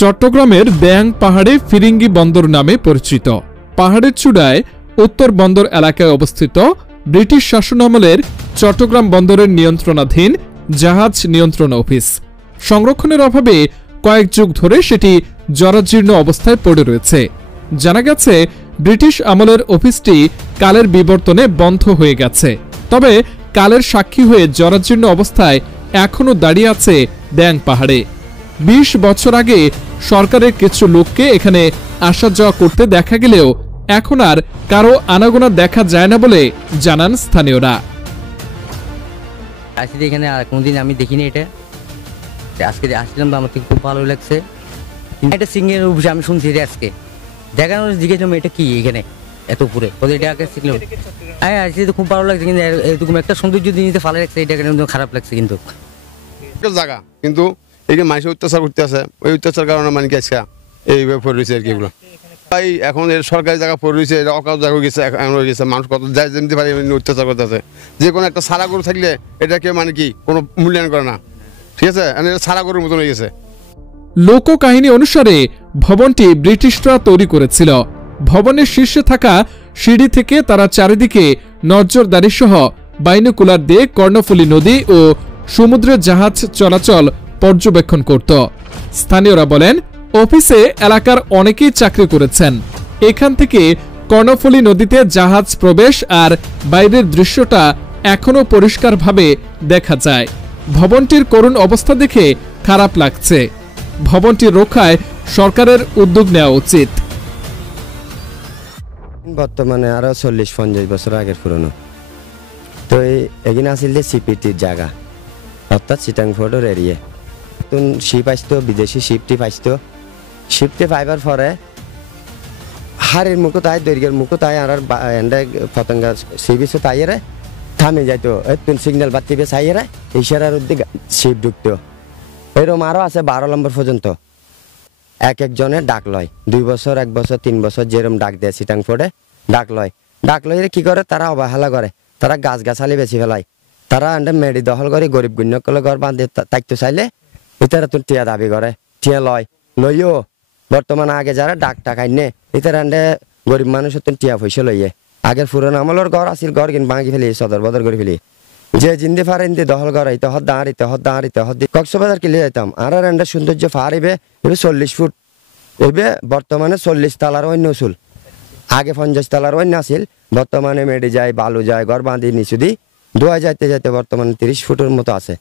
চট্টগ্রামের ব্যাং পাহাড়ে ফিরিঙ্গি বন্দর নামে পরিচিত। পাহাড়ের চূড়ায় উত্তর বন্দর এলাকায় অবস্থিত ব্রিটিশ শাসনামলের চট্টগ্রাম বন্দরের নিয়ন্ত্রণাধীন জাহাজ নিয়ন্ত্রণ অফিস। সংরক্ষণের অভাবে কয়েক যুগ ধরে সেটি জরাজীর্ণ অবস্থায় পড়ে রয়েছে। জানা গেছে ব্রিটিশ আমলের অফিসটি কালের বিবর্তনে বন্ধ হয়ে গেছে, তবে কালের সাক্ষী হয়ে জরাজীর্ণ অবস্থায় এখনও দাঁড়িয়ে আছে ব্যাং পাহাড়ে। ২০ বছর আগে সরকারের কিছু লোককে এখানে আসা যাওয়া করতে দেখা গেলেও এখন আর কারো আনাগোনা দেখা যায় না বলে জানান স্থানীয়রা। এখানে আর কোনদিন আমি দেখিনি, এটা আজকে আসলাম, আমার খুব ভালো লাগছে। এটা সিংহের অফিস আমি শুনছি আজকে দেখানোর জিজ্ঞেস এটা কি এখানে এত উপরে ওদের এটা আগে শিখলাম। হ্যাঁ আসলে তো খুব ভালো লাগছে, কিন্তু এরকম একটা সৌন্দর্য জিনিসটা ভালো লাগছে, এটা খারাপ লাগছে। কিন্তু জায়গা কিন্তু এখানে মানুষ অত্যাচার করতে আছে, ওই অত্যাচার কারণে মানে কি আজকে এইভাবে পড়ে রয়েছে আর কি। এগুলো তাই এখন এর সরকারি জায়গা পড়ে রয়েছে, এটা অকাল জায়গা গেছে, এখন হয়ে গেছে। মানুষ কত যায় যেমনি পারে অত্যাচার করতে আছে। যে কোনো একটা সারা গরু থাকলে এটাকে মানে কি কোনো মূল্যায়ন করে না, ঠিক আছে? এটা সারা গরুর মতন হয়ে গেছে। লোককাহিনী অনুসারে ভবনটি ব্রিটিশরা তৈরি করেছিল। ভবনের শীর্ষে থাকা সিঁড়ি থেকে তারা চারিদিকে নজরদারি সহ বাইনোকুলার দিয়ে কর্ণফুলী নদী ও সমুদ্রের জাহাজ চলাচল পর্যবেক্ষণ করত। স্থানীয়রা বলেন, অফিসে এলাকার অনেকেই চাকরি করেছেন। এখান থেকে কর্ণফুলী নদীতে জাহাজ প্রবেশ আর বাইরের দৃশ্যটা এখনও পরিষ্কারভাবে দেখা যায়। ভবনটির করুণ অবস্থা দেখে খারাপ লাগছে। ভবনটি রক্ষায় সরকারের উদ্যোগ নেওয়া উচিত। বর্তমানে আরো 40-50 বছর আগের পুরনো তো এখানে আসলে সিপিটির জায়গা, অর্থাৎ চিটাংফোর্ডের এরিয়া। নতুন শিপ আসতো, বিদেশি শিপটি পাইতো। শিপটি পাইবার পরে হাড়ের মুখো তাই, দৈর্ঘ্যের মুখো তাই, আর পতঙ্গা সিবিসও তাইয়েরে থামে যাইতো। তুন সিগন্যাল বাতিবে চাইয়েরে ইশারার উদ্যোগ শিপ ঢুকতো। এরকম আরও আছে 12 নম্বর পর্যন্ত। একজনের ডাক লয়, 2 বছর, 1 বছর, 3 বছর যেরকম ডাক দেয় চিটাংফোর্ডে ডাক লয়। ডাক লইলে কি করে, তারা অবহেলা করে, তারা গাছগাছালি বেশি ফেলায়। তারা মেডি দখল করে গরিব গুণ্যকলে ঘর বাঁধে তাইতো চাইলে ইতারা তো টিয়া দাবি করে, টিয়া লইও। বর্তমানে আগে যারা ডাক টাকাই নে ইতারা গরিব মানুষের তো টিয়া পয়সা লইয়ে। আগের পুরনো আমলের ঘর আসিল, ঘর কিন্তু ভাঙি ফেলি, সদর বদর করে ফেলি। যে জিন্দি ফারেন দিয়ে দখল করে ইতে হদ দাঁড়িতে হদ দাঁড়িতে হদ কক্সবাজার কিলে যেতাম। আর সৌন্দর্য ফারিবে এবার 40 ফুট, এবে বর্তমানে 40 তালার অন্য উসুল। আগে 50 তালার অন্য আসিল, বর্তমানে মেডি যায়, বালু যায়, ঘর বাঁধি নিচু দি ধোয়া যাইতে যাইতে বর্তমানে 30 ফুটের মতো আছে।